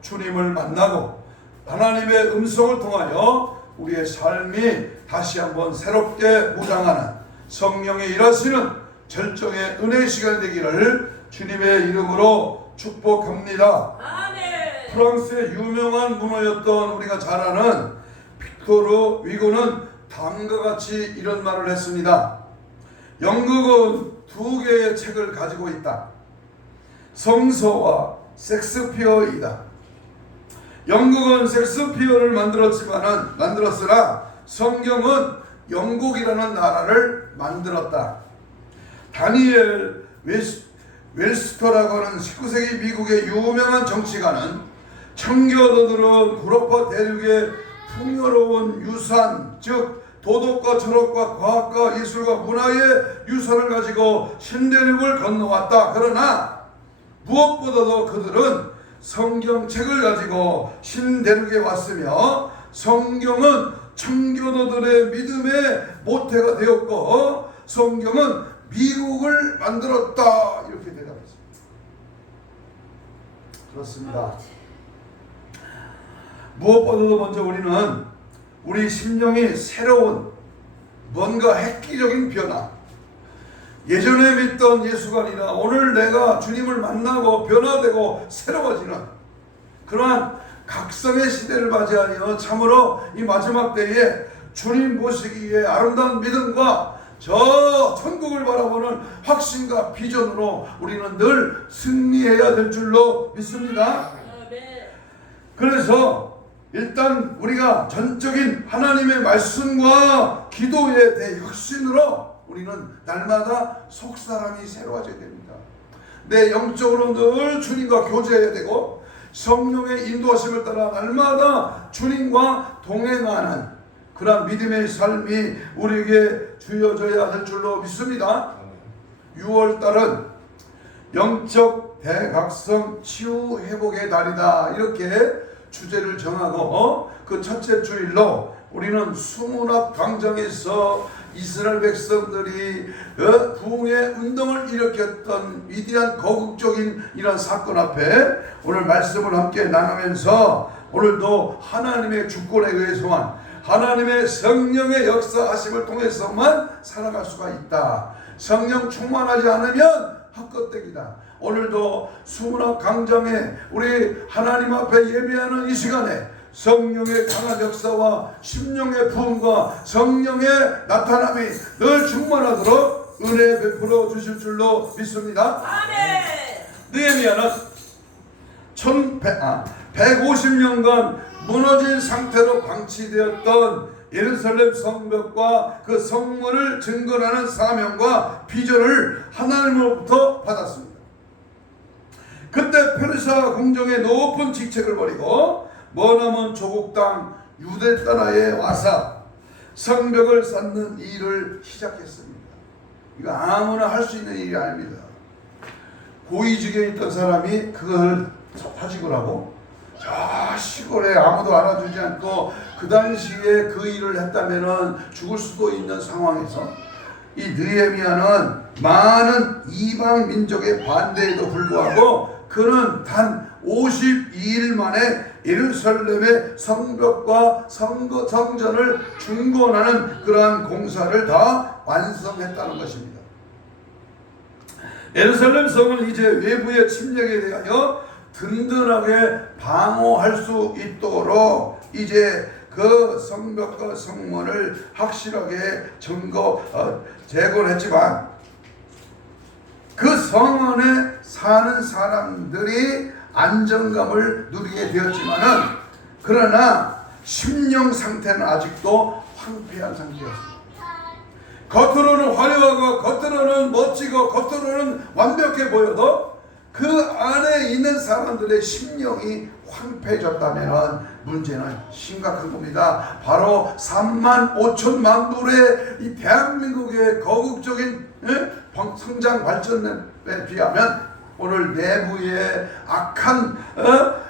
주님을 만나고 하나님의 음성을 통하여 우리의 삶이 다시 한번 새롭게 무장하는 성령의 일하시는 절정의 은혜의 시간이 되기를 주님의 이름으로 축복합니다. 아멘. 프랑스의 유명한 문호였던 우리가 잘 아는 빅토르 위고는 다음과 같이 이런 말을 했습니다. 영국은 두 개의 책을 가지고 있다. 성서와 섹스피어이다. 영국은 섹스피어를 만들었으나 성경은 영국이라는 나라를 만들었다. 다니엘 웰스터라고 하는 19세기 미국의 유명한 정치가는 청교도들은 구로파 대륙의 풍요로운 유산, 즉 도덕과 철학과 과학과 예술과 문화의 유산을 가지고 신대륙을 건너왔다. 그러나 무엇보다도 그들은 성경책을 가지고 신대륙에 왔으며 성경은 청교도들의 믿음의 모태가 되었고 성경은 미국을 만들었다. 이렇게 대답했습니다. 그렇습니다. 무엇보다도 먼저 우리는 우리 심령이 새로운 뭔가 획기적인 변화, 예전에 믿던 예수가 아니라 오늘 내가 주님을 만나고 변화되고 새로워지는 그러한 각성의 시대를 맞이하여 참으로 이 마지막 때에 주님 보시기에 아름다운 믿음과 저 천국을 바라보는 확신과 비전으로 우리는 늘 승리해야 될 줄로 믿습니다. 그래서 일단 우리가 전적인 하나님의 말씀과 기도의 대혁신으로 우리는 날마다 속사람이 새로워져야 됩니다. 내 영적으로 늘 주님과 교제해야 되고 성령의 인도하심을 따라 날마다 주님과 동행하는 그런 믿음의 삶이 우리에게 주어져야 될 줄로 믿습니다. 6월달은 영적 대각성 치유 회복의 달이다. 이렇게 주제를 정하고 그 첫째 주일로 우리는 수문학 광장에서 이스라엘 백성들이 부흥의 운동을 일으켰던 위대한 거국적인 이런 사건 앞에 오늘 말씀을 함께 나누면서 오늘도 하나님의 주권에 의해서만 하나님의 성령의 역사하심을 통해서만 살아갈 수가 있다. 성령 충만하지 않으면 헛것대기다. 오늘도 수문학 광장에 우리 하나님 앞에 예배하는 이 시간에 성령의 강한 역사와 심령의 부흥과 성령의 나타남이 늘 충만하도록 은혜 베풀어 주실 줄로 믿습니다. 아멘. 느헤미야는 150년간 무너진 상태로 방치되었던 예루살렘 성벽과 그 성문을 증거하는 사명과 비전을 하나님으로부터 받았습니다. 그때 페르시아 궁정의 높은 직책을 버리고 머나먼 조국 땅 유대 나라에 와서 성벽을 쌓는 일을 시작했습니다. 이거 아무나 할 수 있는 일이 아닙니다. 고위직에 있던 사람이 그걸 사직을 하고 저 시골에 아무도 알아주지 않고 그 당시에 그 일을 했다면 죽을 수도 있는 상황에서 이 느헤미야는 많은 이방 민족의 반대에도 불구하고 그는 단 52일 만에 예루살렘의 성벽과 성전을 중건하는 그러한 공사를 다 완성했다는 것입니다. 예루살렘 성은 이제 외부의 침략에 대하여 든든하게 방어할 수 있도록 이제 그 성벽과 성문을 확실하게 재건했지만 그 성원에 사는 사람들이 안정감을 누리게 되었지만은 그러나 심령 상태는 아직도 황폐한 상태였습니다. 겉으로는 화려하고 겉으로는 멋지고 겉으로는 완벽해 보여도 그 안에 있는 사람들의 심령이 황폐해졌다면 문제는 심각한 겁니다. 바로 3만 5천만 불의 이 대한민국의 거국적인 성장 발전에 비하면 오늘 내부의 악한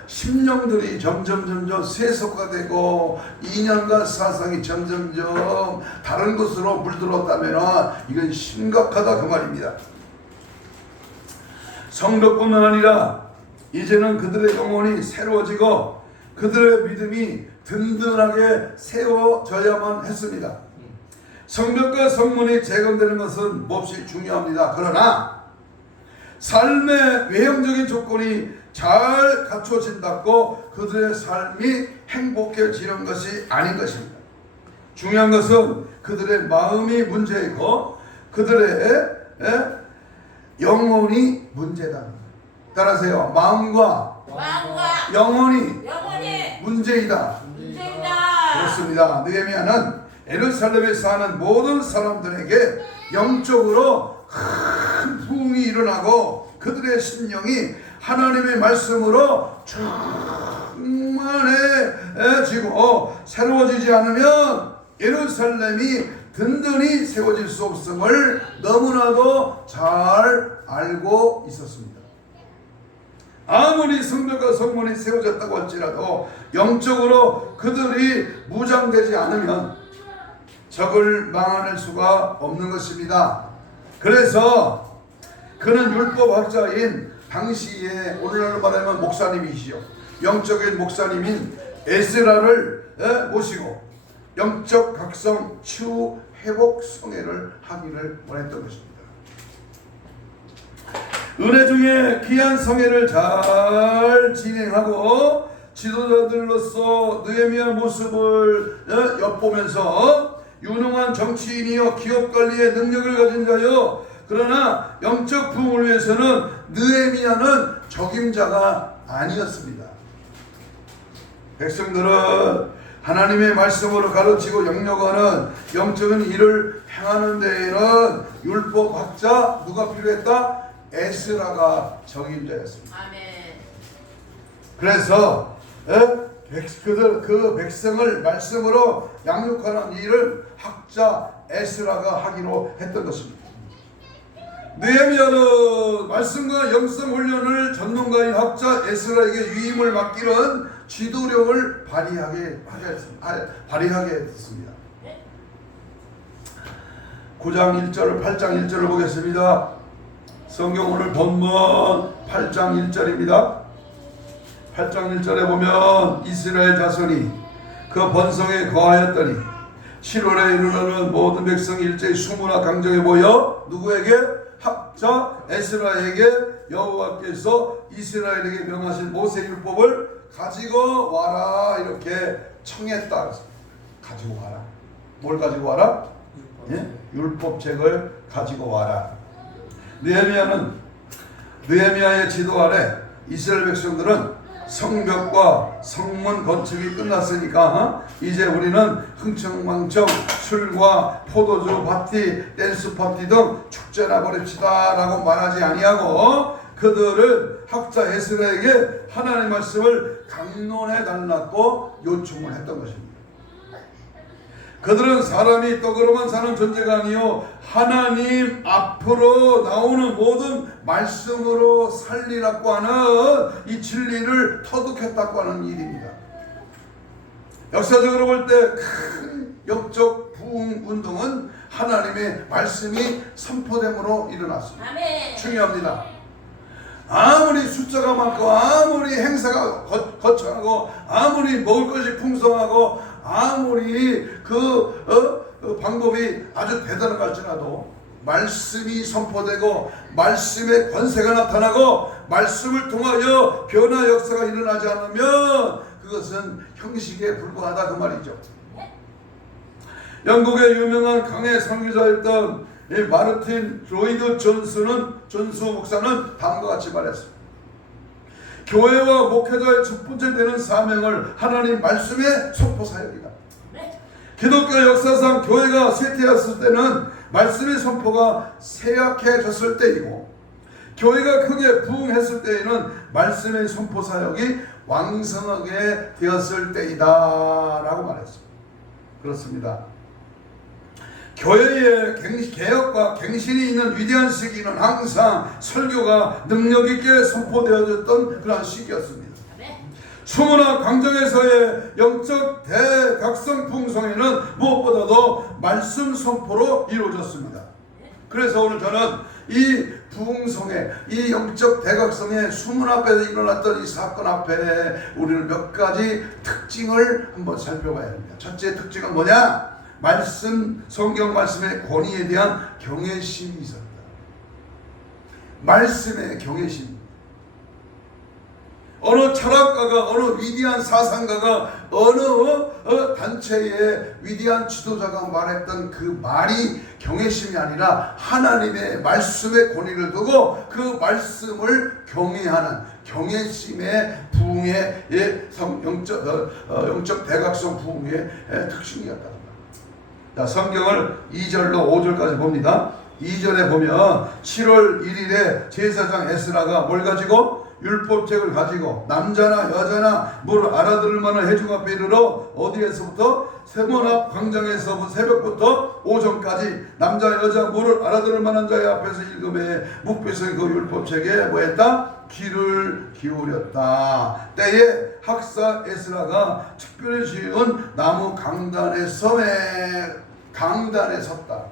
심령들이 점점 세속화되고 이념과 사상이 점점 다른 것으로 물들었다면 이건 심각하다 그 말입니다. 성벽뿐만 아니라 이제는 그들의 영혼이 새로워지고 그들의 믿음이 든든하게 세워져야만 했습니다. 성벽과 성문이 재건되는 것은 몹시 중요합니다. 그러나 삶의 외형적인 조건이 잘 갖춰진다고 그들의 삶이 행복해지는 것이 아닌 것입니다. 중요한 것은 그들의 마음이 문제이고 그들의 영혼이 문제다. 따라하세요. 마음과 영혼이 문제이다. 그렇습니다. 느헤미야는 예루살렘에 사는 모든 사람들에게 영적으로 큰 부흥이 일어나고 그들의 심령이 하나님의 말씀으로 충만해지고 새로워지지 않으면 예루살렘이 든든히 세워질 수 없음을 너무나도 잘 알고 있었습니다. 아무리 성벽과 성문이 세워졌다고 할지라도 영적으로 그들이 무장되지 않으면 적을 막아낼 수가 없는 것입니다. 그래서 그는 율법학자인 당시에 오늘날로 말하면 목사님이시죠. 영적인 목사님인 에스라를 모시고 영적 각성 치유 회복 성회를 하기를 원했던 것입니다. 은혜 중에 귀한 성회를 잘 진행하고 지도자들로서 느헤미야 모습을 엿보면서 유능한 정치인이요 기업관리의 능력을 가진 자요 그러나 영적 부흥을 위해서는 느헤미야는 적임자가 아니었습니다. 백성들은 하나님의 말씀으로 가르치고 영역하는 영적인 일을 행하는 데에는 율법학자 누가 필요했다? 에스라가 적임자였습니다. 아멘. 그래서 그 백성을 말씀으로 양육하는 일을 학자 에스라가 하기로 했던 것입니다. 느헤미야는 말씀과 영성 훈련을 전문가인 학자 에스라에게 위임을 맡기는 지도력을 발휘하게 했습니다. 9장 1절을 8장 1절을 보겠습니다. 성경 오늘 본문 8장 1절입니다. 8장 1절에 보면 이스라엘 자손이 그 번성에 거하였더니 7월에 이르러는 모든 백성이 일제히 수문화 강정에 모여 누구에게? 학자 에스라에게 여호와께서 이스라엘에게 명하신 모세율법을 가지고 와라 이렇게 청했다. 가지고 와라. 뭘 가지고 와라? 율법책을 가지고 와라. 느헤미야의 지도 아래 이스라엘 백성들은 성벽과 성문 건축이 끝났으니까 이제 우리는 흥청망청 술과 포도주 파티, 댄스 파티 등 축제나 벌입시다 라고 말하지 아니하고 그들은 학자 에스라에게 하나님의 말씀을 강론해 달라고 요청을 했던 것입니다. 그들은 사람이 떡으로만 사는 존재가 아니요 하나님 앞으로 나오는 모든 말씀으로 살리라고 하는 이 진리를 터득했다고 하는 일입니다. 역사적으로 볼 때 큰 영적 부흥 운동은 하나님의 말씀이 선포됨으로 일어났습니다. 아멘. 중요합니다. 아무리 숫자가 많고 아무리 행사가 거창하고 아무리 먹을 것이 풍성하고 아무리 방법이 아주 대단한 갈지라도 말씀이 선포되고 말씀의 권세가 나타나고 말씀을 통하여 변화 역사가 일어나지 않으면 그것은 형식에 불과하다 그 말이죠. 영국의 유명한 강해 선교사였던 마르틴 로이드 존수 목사는 다음과 같이 말했습니다. 교회와 목회자의 첫 번째 되는 사명을 하나님 말씀의 선포 사역이다. 기독교 역사상 교회가 쇠퇴했을 때는 말씀의 선포가 쇠약해졌을 때이고 교회가 크게 부흥했을 때에는 말씀의 선포 사역이 왕성하게 되었을 때이다 라고 말했습니다. 그렇습니다. 교회의 개혁과 갱신이 있는 위대한 시기는 항상 설교가 능력 있게 선포되어졌던 그런 시기였습니다. 수문화 광장에서의 영적 대각성 풍성에는 무엇보다도 말씀 선포로 이루어졌습니다. 그래서 오늘 저는 이 부흥성의 이 영적 대각성의 수문 앞에서 일어났던 이 사건 앞에 우리는 몇 가지 특징을 한번 살펴봐야 합니다. 첫째 특징은 뭐냐? 성경 말씀의 권위에 대한 경외심이 있었다. 말씀의 경외심. 어느 철학가가, 어느 위대한 사상가가, 어느 단체의 위대한 지도자가 말했던 그 말이 경외심이 아니라 하나님의 말씀의 권위를 두고 그 말씀을 경외하는 경외심의 부흥의 영적 대각성 부흥의 특징이었다. 자, 성경을 2절로 5절까지 봅니다. 2절에 보면 7월 1일에 제사장 에스라가 뭘 가지고? 율법책을 가지고 남자나 여자나 뭘 알아들을 만한 회중 앞에 이르러 어디에서부터? 세몬 앞 광장에서 새벽부터 오전까지 남자 여자 뭐를 알아들을 만한 자의 앞에서 읽음에 묵비서의 그 율법책에 뭐했다? 귀를 기울였다. 때에 학사 에스라가 특별히 지은 나무 강단의 섬에 강단에 섰다.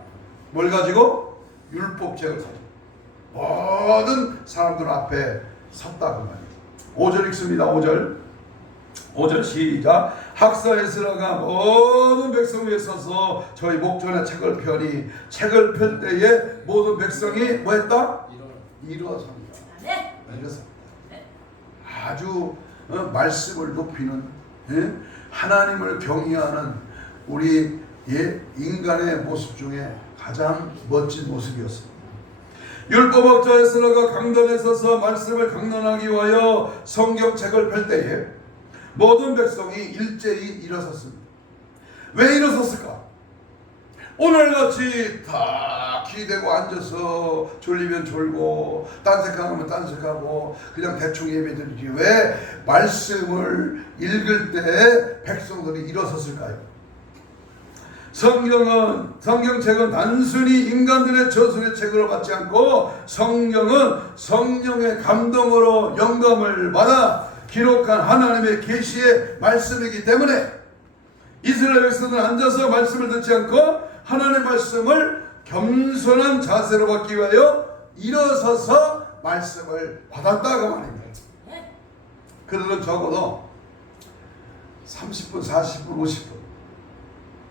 뭘 가지고? 율법책을 가지고 모든 사람들 앞에 섰다고 말이죠. 5절 읽습니다. 5절 시작. 학사 에스라가 모든 백성 위에 서서 저희 목전에 책을 펴니 책을 펼 때에 모든 백성이 뭐했다? 일어섭니다. 일어섭니다. 아주 말씀을 높이는 하나님을 경외하는 우리 인간의 모습 중에 가장 멋진 모습이었습니다. 율법학자 에스라가 강단에 서서 말씀을 강론하기 위하여 성경책을 펼 때에 모든 백성이 일제히 일어섰습니다. 왜 일어섰을까? 오늘같이 다 기대고 앉아서 졸리면 졸고 딴색하면 딴색하고 그냥 대충 예배드리지 왜 말씀을 읽을 때 백성들이 일어섰을까요? 성경책은 단순히 인간들의 저술의 책으로 받지 않고 성경은 성령의 감동으로 영감을 받아 기록한 하나님의 계시의 말씀이기 때문에 이스라엘 백성들은 앉아서 말씀을 듣지 않고 하나님의 말씀을 겸손한 자세로 받기 위하여 일어서서 말씀을 받았다고 말입니다. 그들은 적어도 30분, 40분, 50분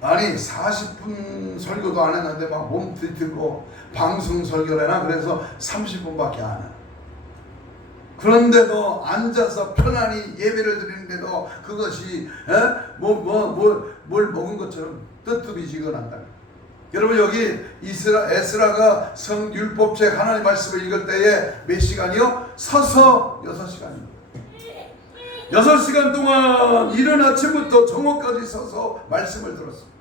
아니 40분 설교도 안 했는데 막 몸 들이고 방송 설교를 해나 그래서 30분밖에 안 해. 그런데도 앉아서 편안히 예배를 드리는데도 그것이 뭘 먹은 것처럼 뜨뜻해지거난다. 여러분 여기 에스라가 성율법책 하나님 말씀을 읽을 때에 몇 시간이요? 서서 6시간입니다. 6시간 동안 이른 아침부터 정오까지 서서 말씀을 들었습니다.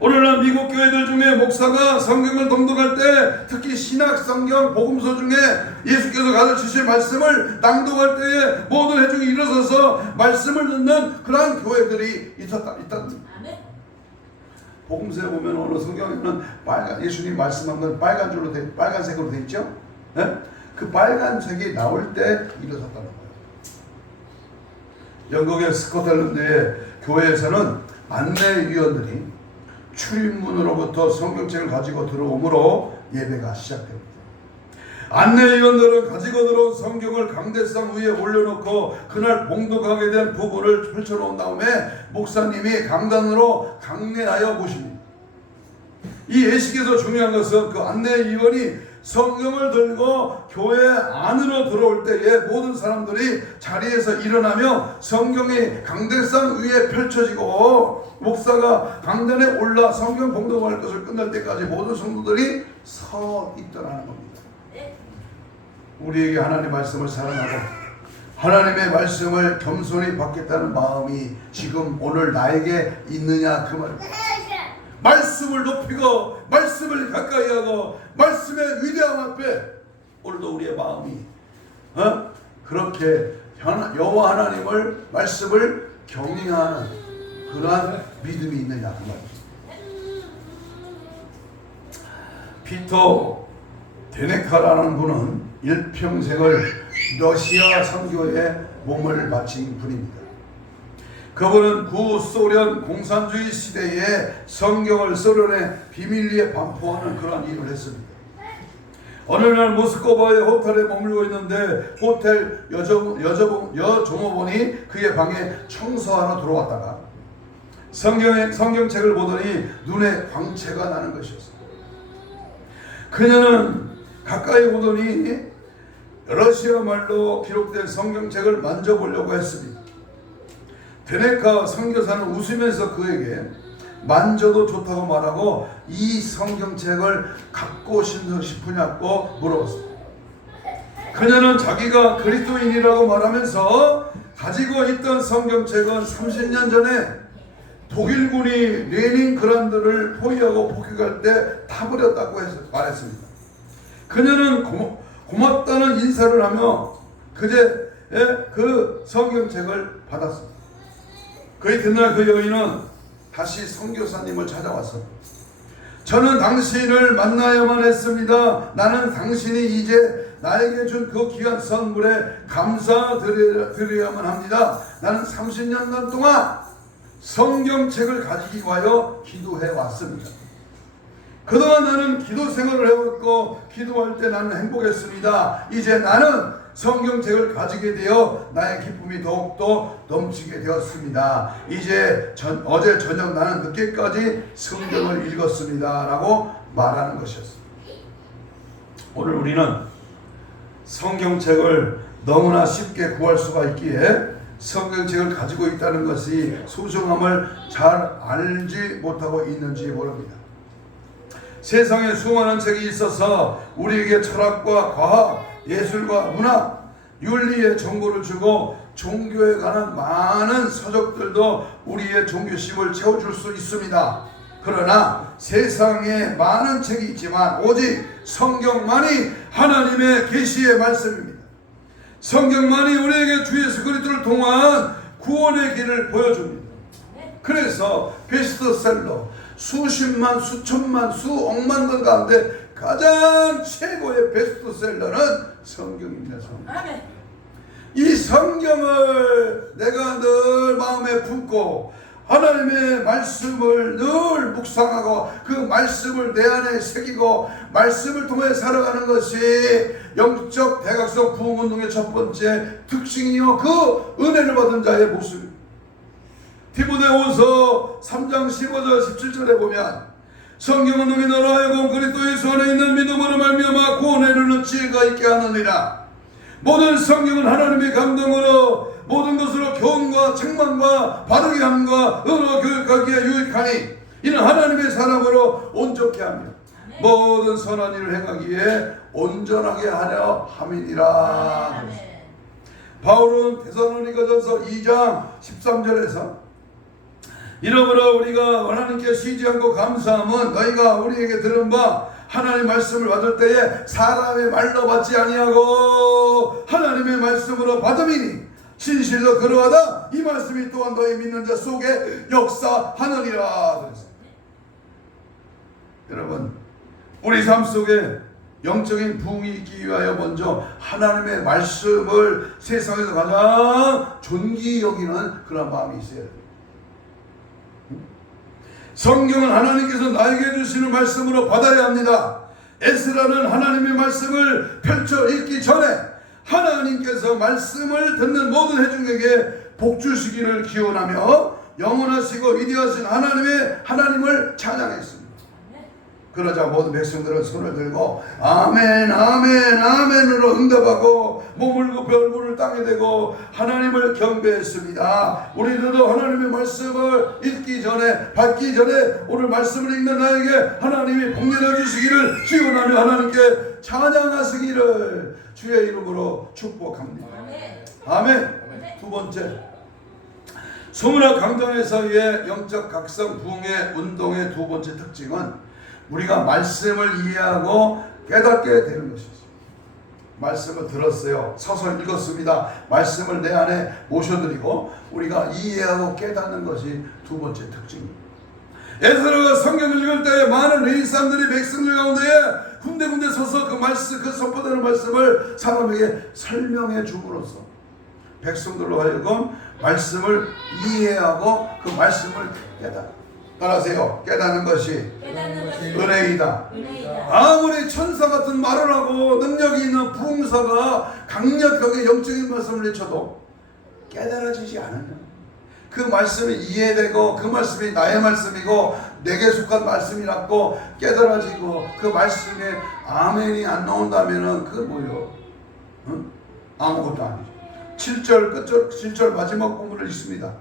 오늘날 미국 교회들 중에 목사가 성경을 동독할 때 특히 신약 성경 복음서 중에 예수께서 가르치신 말씀을 낭독할 때에 모든 회중이 일어서서 말씀을 듣는 그러한 교회들이 있다. 복음서에 보면 어느 성경에는 예수님 말씀한 건 빨간색으로 돼 있죠? 네? 그 빨간색이 나올 때 일어섰다는 거예요. 영국의 스코틀랜드의 교회에서는 안내위원들이 출입문으로부터 성경책을 가지고 들어오므로 예배가 시작됩니다. 안내위원들은 가지고 들어온 성경을 강대상 위에 올려놓고 그날 봉독하게 된 부분을 펼쳐놓은 다음에 목사님이 강단으로 강례하여 보십니다. 이 예식에서 중요한 것은 그 안내위원이 성경을 들고 교회 안으로 들어올 때에 모든 사람들이 자리에서 일어나며 성경이 강대상 위에 펼쳐지고 목사가 강단에 올라 성경 봉독할 것을 끝날 때까지 모든 성도들이 서 있더라는 겁니다. 우리에게 하나님의 말씀을 사랑하고 하나님의 말씀을 겸손히 받겠다는 마음이 지금 오늘 나에게 있느냐 그 말입니다. 말씀을 높이고 말씀을 가까이 하고 말씀의 위대함 앞에 오늘도 우리의 마음이 그렇게 여호와 하나님을 말씀을 경외하는 그러한 믿음이 있느냐 그 말입니다. 피터 데네카라는 분은 일평생을 러시아 선교에 몸을 바친 분입니다. 그분은 구소련 공산주의 시대에 성경을 소련에 비밀리에 반포하는 그런 일을 했습니다. 어느 날 모스크바의 호텔에 머물고 있는데 호텔 여종업원이 그의 방에 청소하러 들어왔다가 성경책을 보더니 눈에 광채가 나는 것이었습니다. 그녀는 가까이 보더니 러시아 말로 기록된 성경책을 만져보려고 했습니다. 데네카 선교사는 웃으면서 그에게 만져도 좋다고 말하고 이 성경책을 갖고 싶으냐고 물어봤습니다. 그녀는 자기가 그리스도인이라고 말하면서 가지고 있던 성경책은 30년 전에 독일군이 레닌그라드를 포위하고 폭격할 때 타버렸다고 말했습니다. 그녀는 고맙다는 인사를 하며 그제 그 성경책을 받았습니다. 그 이튿날 그 여인은 다시 선교사님을 찾아왔어. 저는 당신을 만나야만 했습니다. 나는 당신이 이제 나에게 준 그 귀한 선물에 감사드려야만 합니다. 나는 30년 동안 성경책을 가지기 위하여 기도해 왔습니다. 그동안 나는 기도 생활을 해왔고 기도할 때 나는 행복했습니다. 이제 나는 성경책을 가지게 되어 나의 기쁨이 더욱더 넘치게 되었습니다. 이제 어제 저녁 나는 늦게까지 성경을 읽었습니다 라고 말하는 것이었습니다. 오늘 우리는 성경책을 너무나 쉽게 구할 수가 있기에 성경책을 가지고 있다는 것이 소중함을 잘 알지 못하고 있는지 모릅니다. 세상에 수많은 책이 있어서 우리에게 철학과 과학, 예술과 문학, 윤리의 정보를 주고 종교에 관한 많은 서적들도 우리의 종교심을 채워줄 수 있습니다. 그러나 세상에 많은 책이 있지만 오직 성경만이 하나님의 계시의 말씀입니다. 성경만이 우리에게 주 예수 그리스도를 통한 구원의 길을 보여줍니다. 그래서 베스트셀러 수십만, 수천만, 수억만 권 가운데 가장 최고의 베스트셀러는 성경입니다. 성경. 이 성경을 내가 늘 마음에 품고 하나님의 말씀을 늘 묵상하고 그 말씀을 내 안에 새기고 말씀을 통해 살아가는 것이 영적 대각성 부흥운동의 첫 번째 특징이요 그 은혜를 받은 자의 모습입니다. 디모데후서 3장 15절 17절에 보면 성경은 너희 너로 하여금 그리스도 예수 안에 있는 믿음으로 말미암아 구원에 이르는 지혜가 있게 하느니라. 모든 성경은 하나님의 감동으로 모든 것으로 교훈과 책망과 바르게 함과 의로 교육하기에 유익하니 이는 하나님의 사랑으로 온전케 하며 모든 선한 일을 행하기에 온전하게 하려 함이니라. 바울은 데살로니가전서 2장 13절에서 이러므로 우리가 하나님께 쉬지 않고 감사함은 너희가 우리에게 들은 바 하나님의 말씀을 받을 때에 사람의 말로 받지 아니하고 하나님의 말씀으로 받음이니 진실로 그러하다 이 말씀이 또한 너희 믿는 자 속에 역사하느니라. 여러분 우리 삶 속에 영적인 부흥이 있기 위하여 먼저 하나님의 말씀을 세상에서 가장 존귀히 여기는 그런 마음이 있어야 돼요. 성경은 하나님께서 나에게 주시는 말씀으로 받아야 합니다. 에스라는 하나님의 말씀을 펼쳐 읽기 전에 하나님께서 말씀을 듣는 모든 회중에게 복 주시기를 기원하며 영원하시고 위대하신 하나님을 찬양했습니다. 그러자 모든 백성들은 손을 들고 아멘 아멘 아멘으로 응답하고 몸을 굽혀 얼굴을 땅에 대고 하나님을 경배했습니다. 우리들도 하나님의 말씀을 읽기 전에 받기 전에 오늘 말씀을 읽는 나에게 하나님이 복 내려주시기를 기원하며 하나님께 찬양하시기를 주의 이름으로 축복합니다. 아멘. 두 번째, 소문학 강단에서의 영적 각성 부흥의 운동의 두 번째 특징은 우리가 말씀을 이해하고 깨닫게 되는 것이죠. 말씀을 들었어요. 서서 읽었습니다. 말씀을 내 안에 모셔드리고 우리가 이해하고 깨닫는 것이 두 번째 특징입니다. 에스라가 성경을 읽을 때 많은 레위 사람들이 백성들 가운데 군데군데 서서 그 말씀, 그 선포되는 말씀을 사람에게 설명해 줌으로써 백성들로 하여금 말씀을 이해하고 그 말씀을 따라하세요. 깨닫는 것이 은혜이다. 아무리 천사 같은 말을 하고 능력이 있는 부흥사가 강력하게 영적인 말씀을 내쳐도 깨달아지지 않으면 그 말씀이 이해되고 그 말씀이 나의 말씀이고 내게 속한 말씀이라고 깨달아지고 그 말씀에 아멘이 안 나온다면은 그건 뭐예요? 응? 아무것도 아니죠. 7절 끝절 7절 마지막 부분을 읽습니다.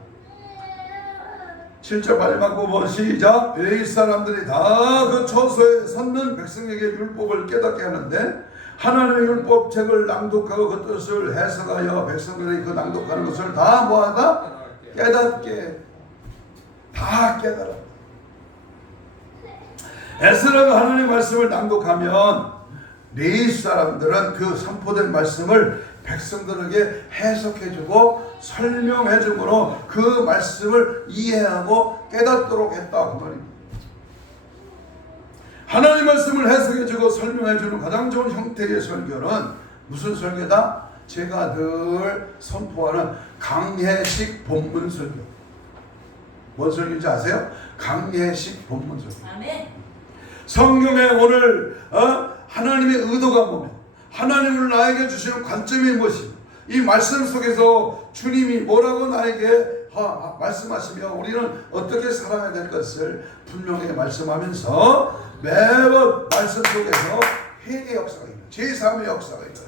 7절 마지막 부분 시작. 이 사람들이 다 그 처소에 섰는 백성에게 율법을 깨닫게 하는데 하나님의 율법책을 낭독하고 그 뜻을 해석하여 백성들이 그 낭독하는 것을 다 뭐하다? 깨닫게. 다 깨달아. 에스라가 하나님의 말씀을 낭독하면 레위 사람들은 그 선포된 말씀을 백성들에게 해석해주고 설명해줌으로 그 말씀을 이해하고 깨닫도록 했다 그 말입니다. 하나님 말씀을 해석해주고 설명해주는 가장 좋은 형태의 설교는 무슨 설교다? 제가 늘 선포하는 강해식 본문 설교. 뭔 설교인지 아세요? 강해식 본문 설교. 아멘. 성경에 오늘 하나님의 의도가 뭐냐? 하나님을 나에게 주시는 관점이 무엇이냐? 이 말씀 속에서 주님이 뭐라고 나에게 말씀하시며 우리는 어떻게 살아야 될 것을 분명히 말씀하면서 매번 말씀 속에서 회개 역사가 있는 제3의 역사가 있어요.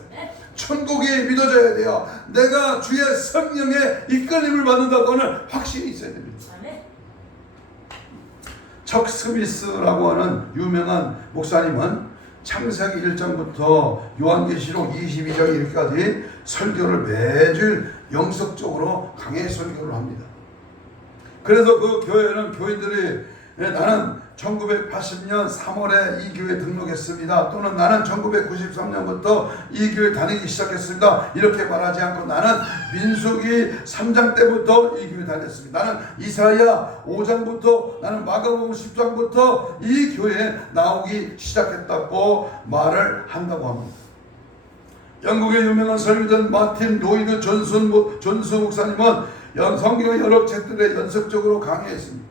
천국이 믿어져야 돼요. 내가 주의 성령의 이끌림을 받는다고는 확신이 있어야 됩니다. 척 스미스라고 하는 유명한 목사님은 창세기 1장부터 요한계시록 22장 이렇게까지 설교를 매주 영성적으로 강해 설교를 합니다. 그래서 그 교회는 교인들이 나는 1980년 3월에 이 교회에 등록했습니다. 또는 나는 1993년부터 이 교회 다니기 시작했습니다. 이렇게 말하지 않고 나는 민수기 3장 때부터 이 교회 다녔습니다. 나는 이사야 5장부터 나는 마가복음 10장부터 이 교회에 나오기 시작했다고 말을 한다고 합니다. 영국의 유명한 설교자 마틴 로이드 존스 목사님은 성경의 여러 책들에 연속적으로 강의했습니다.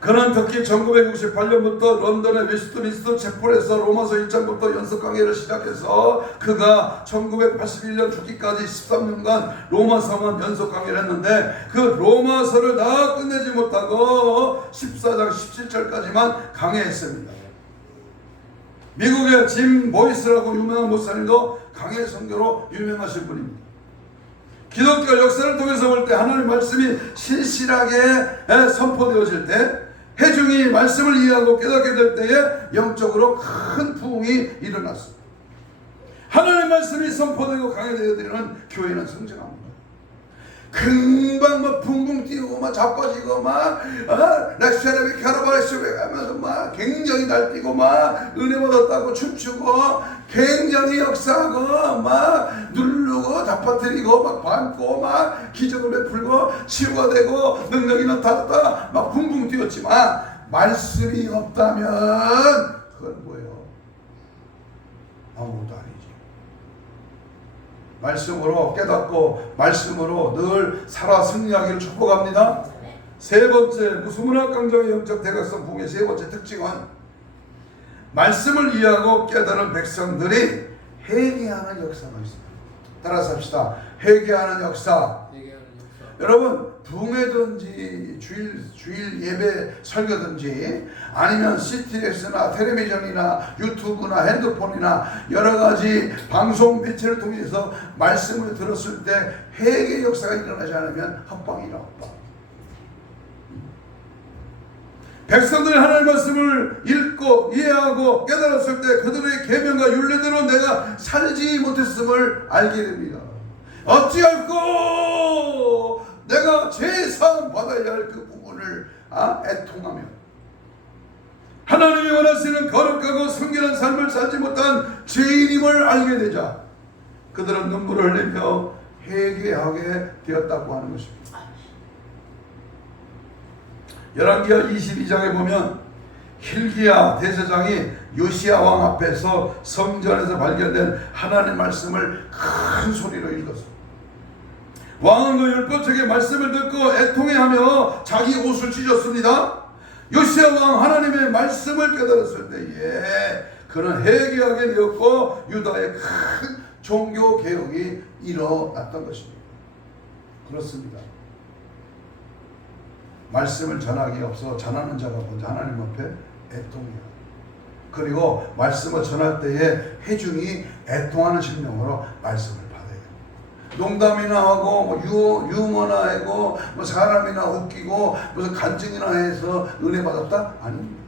그는 특히 1968년부터 런던의 웨스트민스터 채플에서 로마서 1장부터 연속 강의를 시작해서 그가 1981년 죽기까지 13년간 로마서만 연속 강의를 했는데 그 로마서를 다 끝내지 못하고 14장 17절까지만 강의했습니다. 미국의 짐 보이스라고 유명한 목사님도 강해 선교로 유명하신 분입니다. 기독교 역사를 통해서 볼 때 하나님의 말씀이 신실하게 선포되어질 때 회중이 말씀을 이해하고 깨닫게 될 때에 영적으로 큰 부흥이 일어났습니다. 하나님의 말씀이 선포되고 강해되어지는 교회는 성장합니다. 금방 막 붕붕 뛰고 막 자빠지고 막 렉샤레비 카라바레쇼베 하면서 막 굉장히 날뛰고 막 은혜 받았다고 춤추고 굉장히 역사하고 막 누르고 다퍼뜨리고 막 밟고 막 기적을 베풀고 치유가 되고 능력이 나타났다 막 붕붕 뛰었지만 말씀이 없다면 그건 뭐예요? 아무것도 아니지. 말씀으로 깨닫고 말씀으로 늘 살아 승리하기를 축복합니다. 세 번째 무수문학 강정의 영적 대각성 부흥의 세 번째 특징은 말씀을 이해하고 깨달은 백성들이 회개하는 역사가 있습니다. 따라서 합시다. 회개하는 역사. 여러분 부흥회든지 주일 예배 설교든지 아니면 CTX나 텔레비전이나 유튜브나 핸드폰이나 여러가지 방송 매체를 통해서 말씀을 들었을 때 회개 역사가 일어나지 않으면 헛방이라 헛방. 백성들이 하나님의 말씀을 읽고 이해하고 깨달았을 때 그들의 계명과 율례대로 내가 살지 못했음을 알게 됩니다. 어찌할꼬 내가 제사함 받아야 할 그 부분을 애통하며 하나님이 원하시는 거룩하고 성결한 삶을 살지 못한 죄인임을 알게 되자 그들은 눈물을 흘리며 회개하게 되었다고 하는 것입니다. 열왕기하 22장에 보면 hil기야 대제사장이 요시야 왕 앞에서 성전에서 발견된 하나님의 말씀을 큰 소리로 읽었습니다. 왕은 그 율법책의 말씀을 듣고 애통해하며 자기 옷을 찢었습니다. 요시야 왕 하나님의 말씀을 깨달았을 때에 그는 회개하게 되었고 유다의 큰 종교 개혁이 일어났던 것입니다. 그렇습니다. 말씀을 전하기 앞서 전하는 자가 먼저 하나님 앞에 애통해요. 그리고 말씀을 전할 때에 회중이 애통하는 심령으로 말씀을 받아야 돼요. 농담이나 하고 뭐 유머나 하고 뭐 사람이나 웃기고 무슨 간증이나 해서 은혜 받았다? 아닙니다.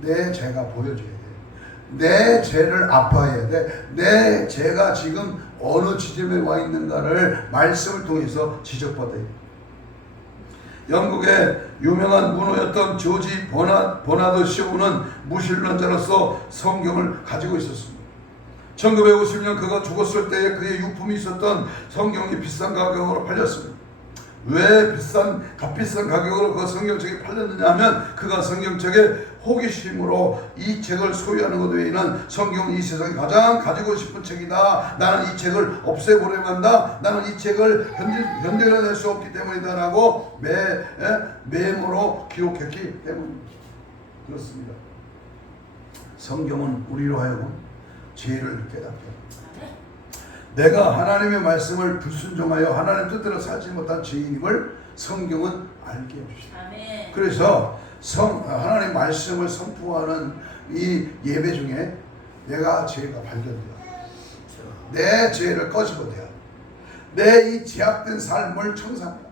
내 죄가 보여줘야 돼. 내 죄를 아파해야 돼. 내 죄가 지금 어느 지점에 와 있는가를 말씀을 통해서 지적받아야 돼. 영국의 유명한 문호였던 조지 버나드 쇼는 무신론자로서 성경을 가지고 있었습니다. 1950년 그가 죽었을 때에 그의 유품이 있었던 성경이 비싼 가격으로 팔렸습니다. 왜 값비싼 가격으로 그 성경책이 팔렸느냐 하면 그가 성경책에 호기심으로 이 책을 소유하는 것 외에는 성경은 이 세상에 가장 가지고 싶은 책이다. 나는 이 책을 없애보려고 한다. 나는 이 책을 견뎌낼 수 없기 때문이다 라고 메모로 기록했기 때문입니다. 그렇습니다. 성경은 우리로 하여금 죄를 깨닫게 합니다. 내가 하나님의 말씀을 불순종하여 하나님 뜻대로 살지 못한 죄인임을 성경은 알게 해주십니다. 그래서 하나님 말씀을 선포하는 이 예배 중에 내가 죄가 발견되어 내 죄를 꺼집어내야 내 이 죄악된 삶을 청산합니다.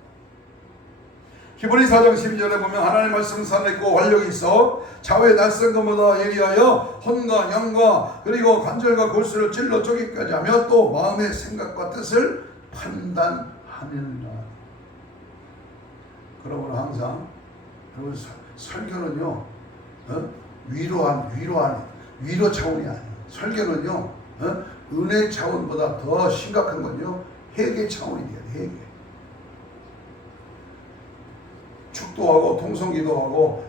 히브리 4장 12절에 보면 하나님 말씀 살아있고 활력이 있어 좌우의 낯선 것보다 예리하여 혼과 영과 그리고 관절과 골수를 찔러 쪼개기까지 하며 또 마음의 생각과 뜻을 판단하느니라. 그러므로 항상 여러분 설교는요 위로 차원이 아니에요. 설교는요 은혜 차원보다 더 심각한 건요 회개 차원이 돼요. 회개. 축도하고 통성기도하고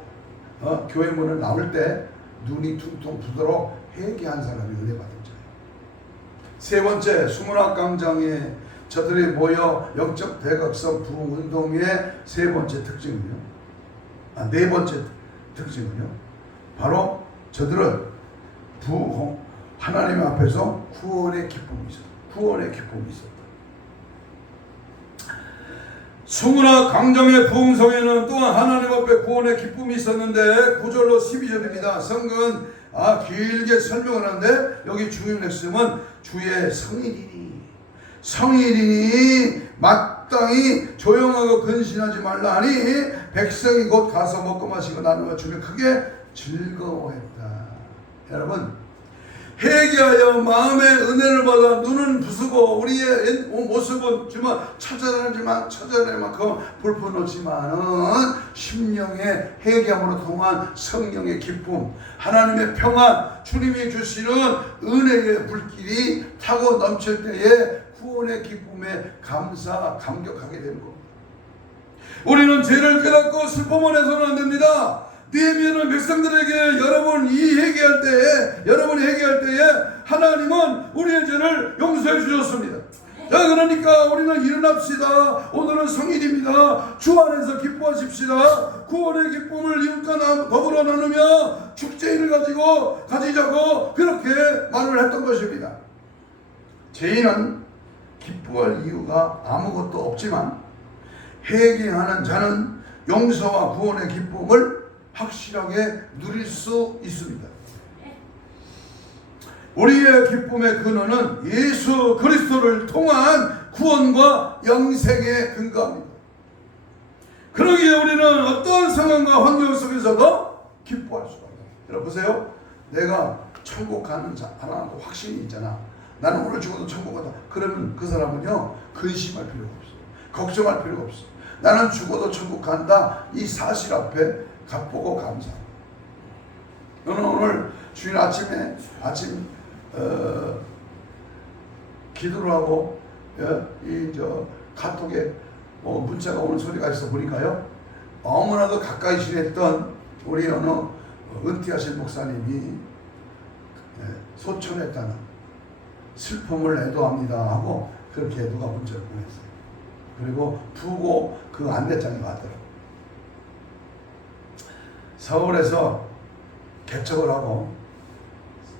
교회 문을 나올 때 눈이 퉁퉁 부도록 회개한 사람이 은혜 받은 자예요. 세 번째, 수문학 강장에 저들이 모여 영적 대각성 부흥운동의 세 번째 특징은요. 네 번째 특징은요. 바로 저들은 하나님 앞에서 구원의 기쁨이 있었다. 구원의 기쁨이 있었다. 수문학 강정의 부흥성에는 또한 하나님 앞에 구원의 기쁨이 있었는데 9절로 12절입니다. 성경은 길게 설명을 하는데 여기 중요한 핵심은 주의 성일이니 마땅히 조용하고 근신하지 말라 하니 백성이 곧 가서 먹고 마시고 나누어 주며 크게 즐거워했다. 여러분 회개하여 마음의 은혜를 받아 눈은 부수고 우리의 모습은 정말 처절할 만큼 불편하지만은 심령의 회개함으로 통한 성령의 기쁨, 하나님의 평안, 주님이 주시는 은혜의 불길이 타고 넘칠 때에 구원의 기쁨에 감격하게 되는 겁니다. 우리는 죄를 깨닫고 슬픔을 해서는 안 됩니다. 느헤미야는 백성들에게 여러분이 회개할 때에 하나님은 우리의 죄를 용서해 주셨습니다. 자, 그러니까 우리는 일어납시다. 오늘은 성일입니다. 주 안에서 기뻐하십시다. 구원의 기쁨을 이웃과 더불어 나누며 축제일을 가지자고 그렇게 말을 했던 것입니다. 죄인은 기뻐할 이유가 아무것도 없지만 회개하는 자는 용서와 구원의 기쁨을 확실하게 누릴 수 있습니다. 우리의 기쁨의 근원은 예수 그리스도를 통한 구원과 영생에 근거합니다. 그러기에 우리는 어떤 상황과 환경 속에서도 기뻐할 수가 있다. 여러분 보세요. 내가 천국 가는 사람하고 확신이 있잖아. 나는 오늘 죽어도 천국 가다. 그러면 그 사람은요 근심할 필요가 없어. 걱정할 필요가 없어. 나는 죽어도 천국 간다. 이 사실 앞에 갚보고 감사. 너는 오늘 주일 아침 기도를 하고 카톡에 문자가 오는 소리가 있어 보니까요. 너무나도 가까이 지냈던 우리 어느 은퇴하신 목사님이 소천했다는 슬픔을 애도합니다 하고 그렇게 누가 문자를 보냈어요. 그리고 부고 그 안내장이 왔더라고요. 서울에서 개척을 하고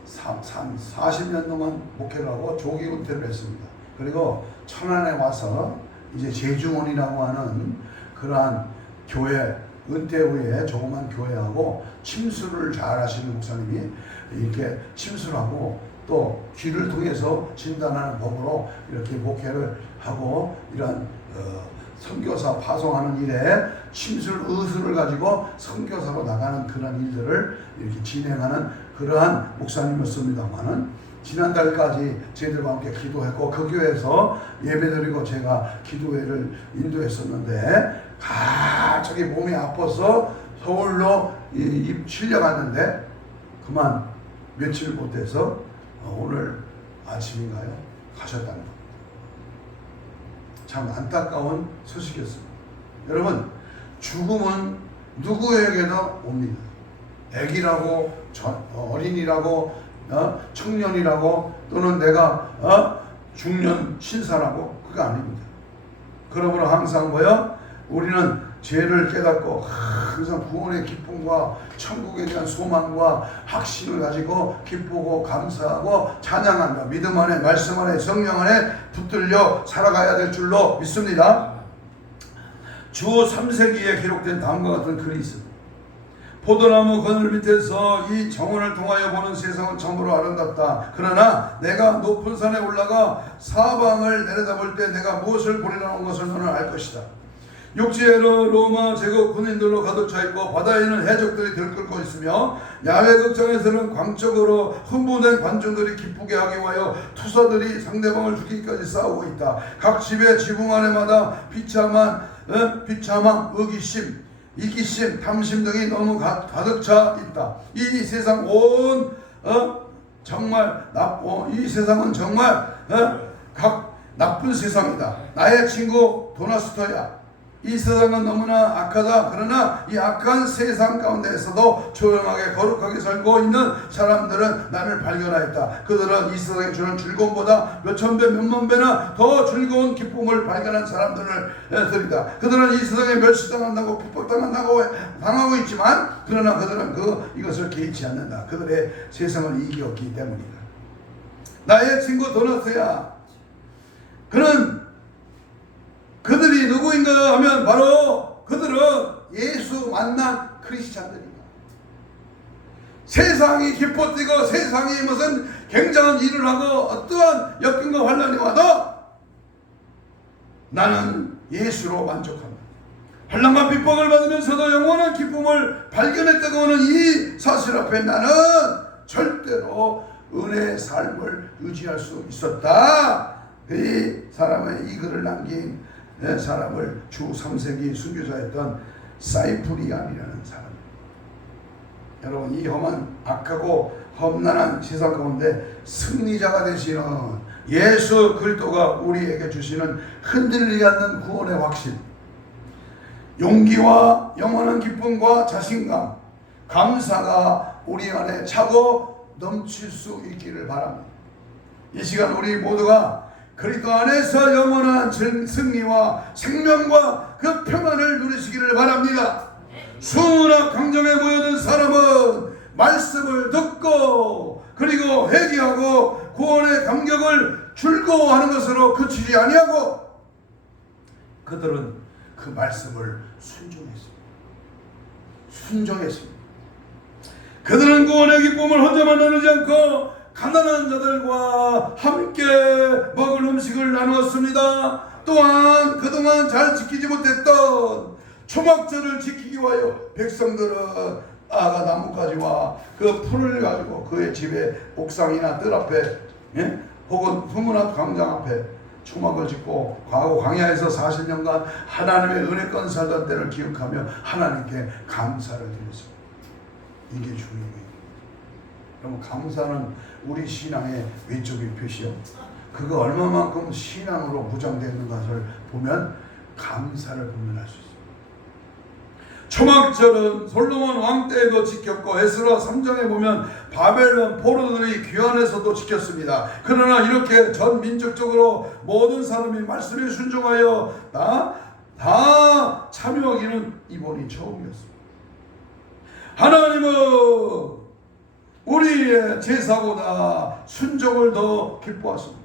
40년 동안 목회를 하고 조기 은퇴를 했습니다. 그리고 천안에 와서 이제 제중원이라고 하는 그러한 교회, 은퇴 후에 조그만 교회하고 침수를 잘 하시는 목사님이 이렇게 침수하고 또 귀를 통해서 진단하는 법으로 이렇게 목회를 하고 이런 선교사 파송하는 일에 침술 의술을 가지고 선교사로 나가는 그런 일들을 이렇게 진행하는 그러한 목사님이었습니다만은 지난달까지 저희들과 함께 기도했고 그 교회에서 예배드리고 제가 기도회를 인도했었는데 갑자기 몸이 아파서 서울로 실려갔는데 그만 며칠 못해서 오늘 아침인가요? 가셨다는 겁니다. 참 안타까운 소식이었습니다. 여러분, 죽음은 누구에게나 옵니다. 애기라고 어린이라고 청년이라고 또는 내가 중년 신사라고 그거 아닙니다. 그러므로 항상 우리는 죄를 깨닫고 항상 구원의 기쁨과 천국에 대한 소망과 확신을 가지고 기쁘고 감사하고 찬양한다. 믿음 안에 말씀 안에 성령 안에 붙들려 살아가야 될 줄로 믿습니다. 주 3세기에 기록된 다음과 같은 글이 있습니다. 포도나무 그늘 밑에서 이 정원을 통하여 보는 세상은 참으로 아름답다. 그러나 내가 높은 산에 올라가 사방을 내려다볼 때 내가 무엇을 보리라는 것을 너는 알 것이다. 육지에는 로마 제국 군인들로 가득 차 있고 바다에는 해적들이 들끓고 있으며 야외 극장에서는 광적으로 흥분된 관중들이 기쁘게 하기 위하여 투사들이 상대방을 죽이기까지 싸우고 있다. 각 집의 지붕 안에마다 비참함, 의기심, 이기심, 탐심 등이 너무 가득 차 있다. 이 세상 이 세상은 정말 나쁜 세상이다. 나의 친구 도나스토야. 이 세상은 너무나 악하다. 그러나 이 악한 세상 가운데에서도 조용하게 거룩하게 살고 있는 사람들은 나를 발견하였다. 그들은 이 세상에 주는 즐거움보다 몇천 배 몇만 배나 더 즐거운 기쁨을 발견한 사람들이다. 그들은 이 세상에 멸시당한다고 당하고 있지만 그러나 그들은 이것을 개의치 않는다. 그들의 세상을 이겼기 때문이다. 나의 친구 도나스야. 그들이 누구인가 하면 바로 그들은 예수 만난 크리스찬들이다. 세상이 기뻐뛰고 세상이 무슨 굉장한 일을 하고 어떠한 역경과 환난이 와도 나는 예수로 만족한다. 환난과 핍박을 받으면서도 영원한 기쁨을 발견했다고 하는 이 사실 앞에 나는 절대로 은혜의 삶을 유지할 수 있었다. 이 사람의 이 글을 남긴 사람을 주 3세기 순교자였던 사이프리안이라는 사람입니다. 여러분, 이 험한 악하고 험난한 세상 가운데 승리자가 되시는 예수 그리스도가 우리에게 주시는 흔들리지 않는 구원의 확신, 용기와 영원한 기쁨과 자신감, 감사가 우리 안에 차고 넘칠 수 있기를 바랍니다. 이 시간 우리 모두가 그리스도 안에서 영원한 승리와 생명과 그 평안을 누리시기를 바랍니다. 수문학 강정에 모여든 사람은 말씀을 듣고 그리고 회개하고 구원의 감격을 즐거워하는 것으로 그치지 아니하고 그들은 그 말씀을 순종했습니다. 그들은 구원의 기쁨을 혼자만 나누지 않고 가난한 자들과 함께 먹을 음식을 나누었습니다. 또한 그동안 잘 지키지 못했던 초막절을 지키기 위하여 백성들은 아가 나뭇가지와 그 풀을 가지고 그의 집의 옥상이나 뜰 앞에 혹은 후문 앞 광장 앞에 초막을 짓고 과거 광야에서 40년간 하나님의 은혜권 살던 때를 기억하며 하나님께 감사를 드렸습니다. 이게 중요해요. 그럼 감사는 우리 신앙의 외적인 표시요. 그거 얼마만큼 신앙으로 무장되는 것을 보면 감사를 보면 알 수 있습니다. 초막절은 솔로몬 왕 때에도 지켰고 에스라 3장에 보면 바벨론 포로들의 귀환에서도 지켰습니다. 그러나 이렇게 전 민족적으로 모든 사람이 말씀에 순종하여 다 참여하기는 이번이 처음이었습니다. 하나님은 우리의 제사보다 순종을 더 기뻐하십니다.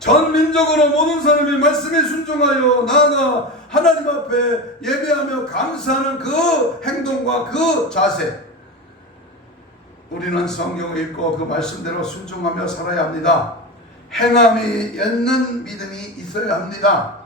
전 민족으로 모든 사람이 말씀에 순종하여 나아가 하나님 앞에 예배하며 감사하는 그 행동과 그 자세, 우리는 성경을 읽고 그 말씀대로 순종하며 살아야 합니다. 행함이 있는 믿음이 있어야 합니다.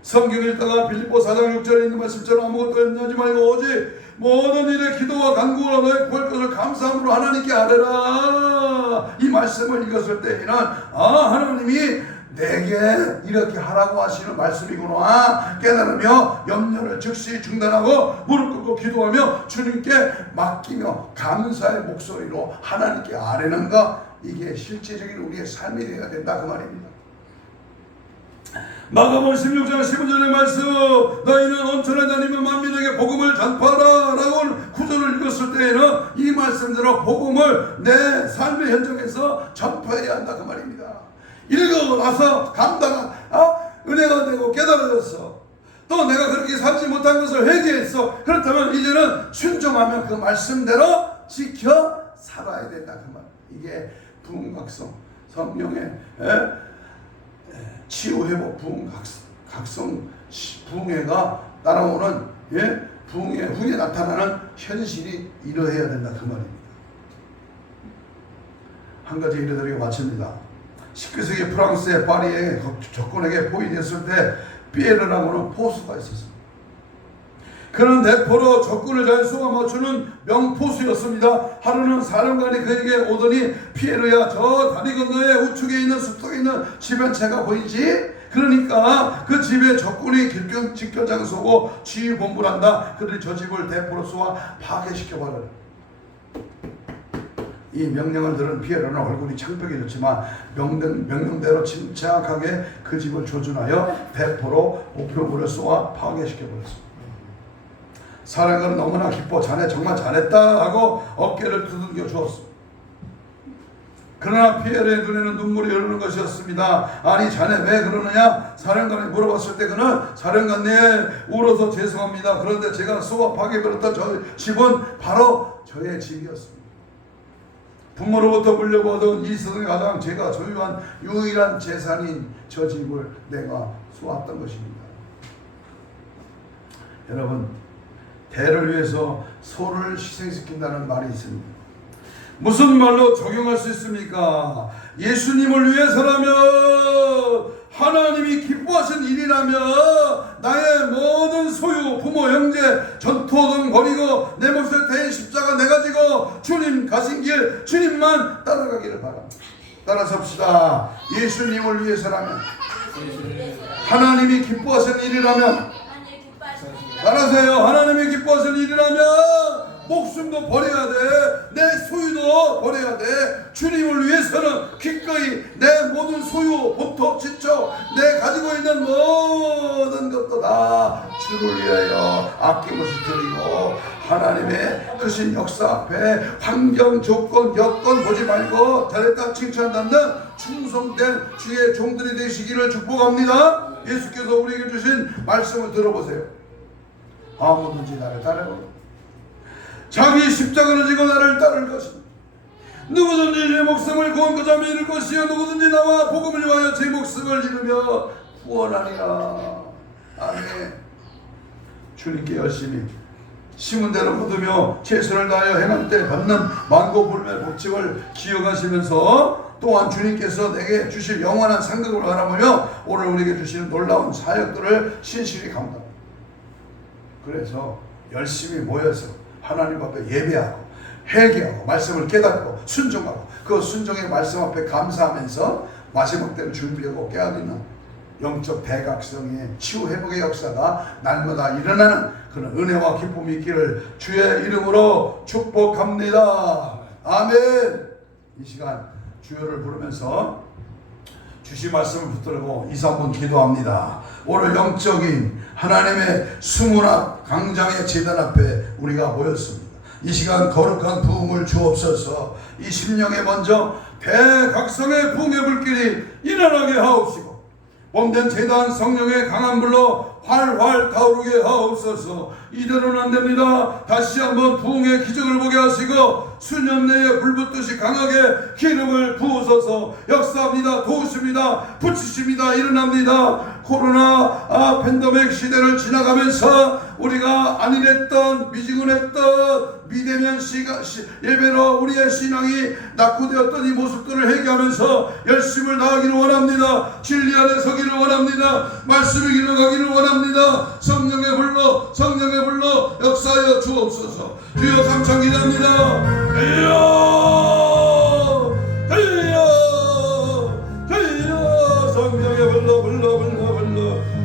성경 읽다가 빌립보 4장 6절에 있는 말씀처럼 아무것도 염려하지 말고 오직 모든 일에 기도와 간구로 너의 구할 것을 감사함으로 하나님께 아뢰라. 이 말씀을 읽었을 때에는 하나님이 내게 이렇게 하라고 하시는 말씀이구나 깨달으며 염려를 즉시 중단하고 무릎 꿇고 기도하며 주님께 맡기며 감사의 목소리로 하나님께 아뢰는 것, 이게 실제적인 우리의 삶이 되어야 된다 그 말입니다. 마가복음 16장 15절의 말씀, 너희는 온천에 다니며 만민에게 복음을 전파하라 라고 구절을 읽었을 때에는 이 말씀대로 복음을 내 삶의 현장에서 전파해야 한다 그 말입니다. 읽고 나서 감당한 은혜가 되고 깨달아졌어. 또 내가 그렇게 살지 못한 것을 회개했어. 그렇다면 이제는 순종하며 그 말씀대로 지켜 살아야 된다 그 말. 이게 부흥각성 성령의 치유회복 부흥각성 부흥회가 따라오는 부흥회 후에 나타나는 현실이 이러해야 된다 그 말입니다. 한 가지 이르드리고 마칩니다. 19세기 프랑스의 파리의 적군에게 포위됐을 때 피에르라고는 포수가 있었습니다. 그는 대포로 적군을 잘 쏘아 맞추는 명포수였습니다. 하루는 사령관이 그에게 오더니 피에르야, 저 다리 건너에 우측에 있는 숲속에 있는 집 한 채가 보이지? 그러니까 그 집에 적군이 집결 장소고 지휘본부란다. 그들이 저 집을 대포로 쏘아 파괴시켜버려라. 이 명령을 들은 피에르는 얼굴이 창백해졌지만 명령대로 침착하게 그 집을 조준하여 대포로 목표물을 쏘아 파괴시켜버렸습니다. 사령관은 너무나 기뻐 자네 정말 잘했다 하고 어깨를 두들겨 주었습니다. 그러나 피에르의 눈에는 눈물이 흐르는 것이었습니다. 아니 자네 왜 그러느냐? 사령관이 물어봤을 때 그는 사령관 울어서 죄송합니다. 그런데 제가 쏘아 파괴버렸던 저 집은 바로 저의 집이었습니다. 부모로부터 물려받은 이 세상에 가장 제가 소유한 유일한 재산인 저 집을 내가 쏘았던 것입니다. 여러분, 대를 위해서 소를 희생시킨다는 말이 있습니다. 무슨 말로 적용할 수 있습니까? 예수님을 위해서라면, 하나님이 기뻐하신 일이라면 나의 모든 소유, 부모, 형제, 전토 등 버리고 내 몫을 대인 십자가 내가 지고 주님 가신 길 주님만 따라가기를 바랍니다. 따라섭시다. 예수님을 위해서라면, 하나님이 기뻐하신 일이라면, 따라하세요. 하나님이 기뻐하신 일이라면 목숨도 버려야 돼. 내 소유도 버려야 돼. 주님을 위해서는 기꺼이 내 모든 소유, 본토, 지초, 내 가지고 있는 모든 것도 다 주를 위하여 아낌없이 드리고 하나님의 크신 역사 앞에 환경, 조건, 여건 보지 말고 잘했다 칭찬받는 충성된 주의 종들이 되시기를 축복합니다. 예수께서 우리에게 주신 말씀을 들어보세요. 아무든지 나를 따르고 자기 십자가를 지고 나를 따를 것입니다. 누구든지 제 목숨을 구원하고자 잃을 것이요 누구든지 나와 복음을 위하여 제 목숨을 잃으며 구원하리라. 아멘. 주님께 열심히 심은 대로 거두며 최선을 다하여 행할 때 받는 만고불멸 복집을 기억하시면서 또한 주님께서 내게 주실 영원한 상급을 바라보며 오늘 우리에게 주시는 놀라운 사역들을 신실히 감당합니다. 그래서 열심히 모여서 하나님 앞에 예배하고 회개하고 말씀을 깨닫고 순종하고 그 순종의 말씀 앞에 감사하면서 마지막 때를 준비하고 깨어있는 영적 대각성의 치유 회복의 역사가 날마다 일어나는 그런 은혜와 기쁨이 있기를 주의 이름으로 축복합니다. 아멘. 이 시간 주여를 부르면서 주신 말씀을 붙들고 2, 3분 기도합니다. 오늘 영적인 하나님의 수문학 강장의 제단 앞에 우리가 모였습니다. 이 시간 거룩한 부흥을 주옵소서. 이 심령에 먼저 대각성의 부흥의 불길이 일어나게 하옵시고 몸된 제단 성령의 강한 불로 활활 타오르게 하옵소서. 이대로는 안 됩니다. 다시 한번 부흥의 기적을 보게 하시고 수년 내에 불붙듯이 강하게 기름을 부으소서. 역사합니다. 도우십니다. 붙이십니다. 일어납니다. 코로나 팬데믹 시대를 지나가면서 우리가 안일했던 미지근했던 비대면 예배로 우리의 신앙이 낙후되었던 이 모습들을 회개하면서 열심을 다하기를 원합니다. 진리 안에 서기를 원합니다. 말씀을 기록하기를 원합니다. 성령의 불로 역사하여 주옵소서. 주여 삼창 기도합니다. 주여 성령의 불로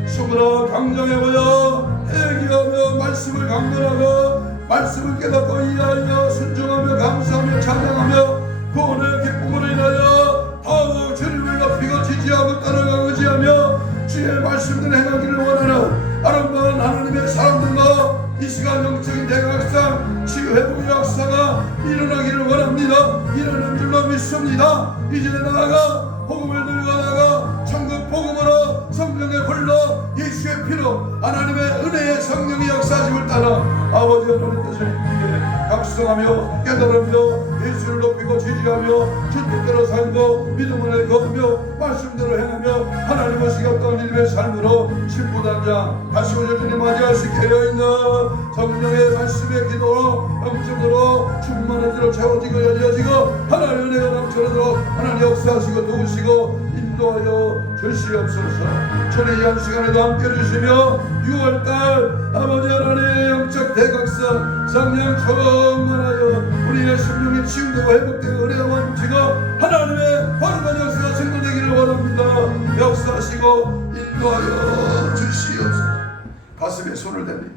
수문학 강장에 모여 회개하며 말씀을 강론하고 말씀을 깨닫고 이해하여 순종하며 감사하며 찬양하며 구원의 기쁨으로 인하여 더욱 주님을 높이고 지지하고 따라가고 의지하며 주의 말씀을 행하기를 원하는 아름다운 하나님의 사람들과 이 시간 영적인 대각상 치유회복의 역사가 일어나기를 원합니다. 일어난 줄로 믿습니다. 이제 나아가 복음을 들고 나아가 천국 복음으로 성령의 불로 예수의 피로 하나님의 은혜의 성령의 역사심을 따라 아버지 하나님 뜻을 이기게 각성하며 깨달으며 예수를 높이고 지지하며 주 뜻대로 살고 믿음 안에 거하며 말씀대로 행하며 하나님의 시각과 믿음의 삶으로 신부단장 다시 오실 주님 맞이할 수 있게 되어 있는 성령의 말씀의 기도로 영적으로 충만해지고 채워지고 열려지고 하나님의 은혜가 넘쳐나도록 하나님 역사하시고 도우시고 인도하여 주시옵소서. 저는 이 한 시간에도 함께 해주시며 6월달 아버지 하나님의 영적 대각성 성령 충만하여 우리의 심령이 치유되고 회복되고 은혜가 넘치고 하나님의 거룩한 역사가 증거되기를 원합니다. 역사하시고 인도하여 주시옵소서. 가슴에 손을 댑니다.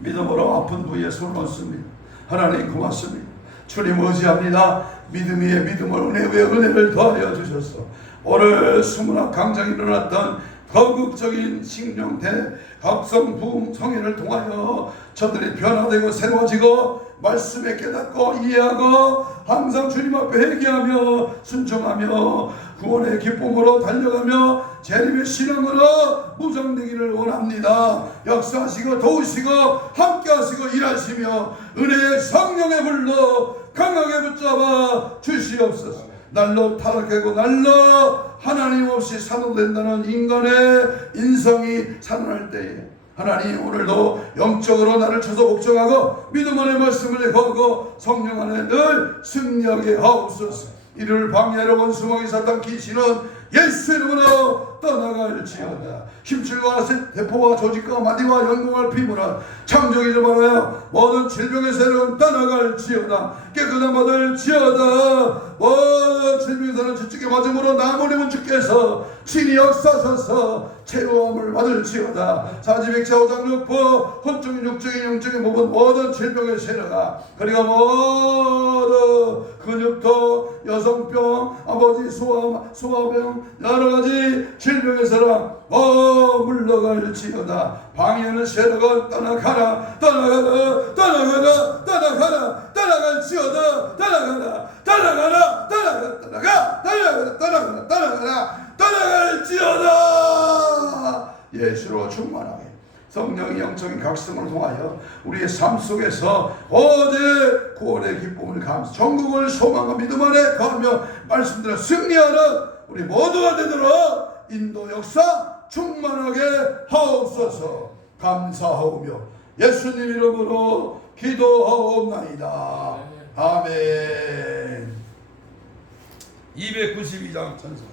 믿음으로 아픈 부위에 손을 얹습니다. 하나님 고맙습니다. 주님 의지합니다. 믿음 위에 믿음을, 은혜 위에 은혜를 더하여 주셔서 오늘 수문학 강장이 일어났던 거국적인 식령 대각성 부흥 성회를 통하여 저들이 변화되고 새로워지고 말씀에 깨닫고 이해하고 항상 주님 앞에 회개하며 순종하며 구원의 기쁨으로 달려가며 재림의 신앙으로 무장되기를 원합니다. 역사하시고 도우시고 함께하시고 일하시며 은혜의 성령의 불로 강하게 붙잡아 주시옵소서. 날로 타락하고 날로 하나님 없이 산호된다는 인간의 인성이 산호할 때에 하나님 오늘도 영적으로 나를 쳐서 복종하고 믿음 안에 말씀을 거하고 성령 안에 늘 승리하게 하옵소서. 이를 방해하러 원수마귀 사탄 귀신은 예수 이름으로 떠나갈지어다. 힘줄과 대포와 조직과 마디와 연공할 피부나 창조기 좀 알아요. 모든 질병의 세력은 떠나갈지어다. 깨끗한 받을지어다. 모든 질병의 세력은 지적에 맞음으로 나무림은 주께서 신이 역사하셔서 채워함을 받을지어다. 사지백자 오장육부 혼적인 육적인 영적인 모든 질병의 세력아 그리고 모든 근육통 여성병 아버지 소화병 여러가지 질병의 사람 물러갈지어다. 방해하는 세력은 떠나가라 떠나가라 떠나가라 떠나가라 떠나갈지어다. 떠나가라 떠나가라 떠나가라 떠나가 떠나가라 떠나가라 떠나가라 떠나갈지어다. 예수로 충만하게 성령의 영적인 각성을 통하여 우리의 삶 속에서 어제 구원의 기쁨을 감사 전국을 소망과 믿음 안에 거하며 말씀대로 승리하는 우리 모두가 되도록 인도 역사 충만하게 하옵소서. 감사하오며 예수님 이름으로 기도하옵나이다. 아멘. 292장 천사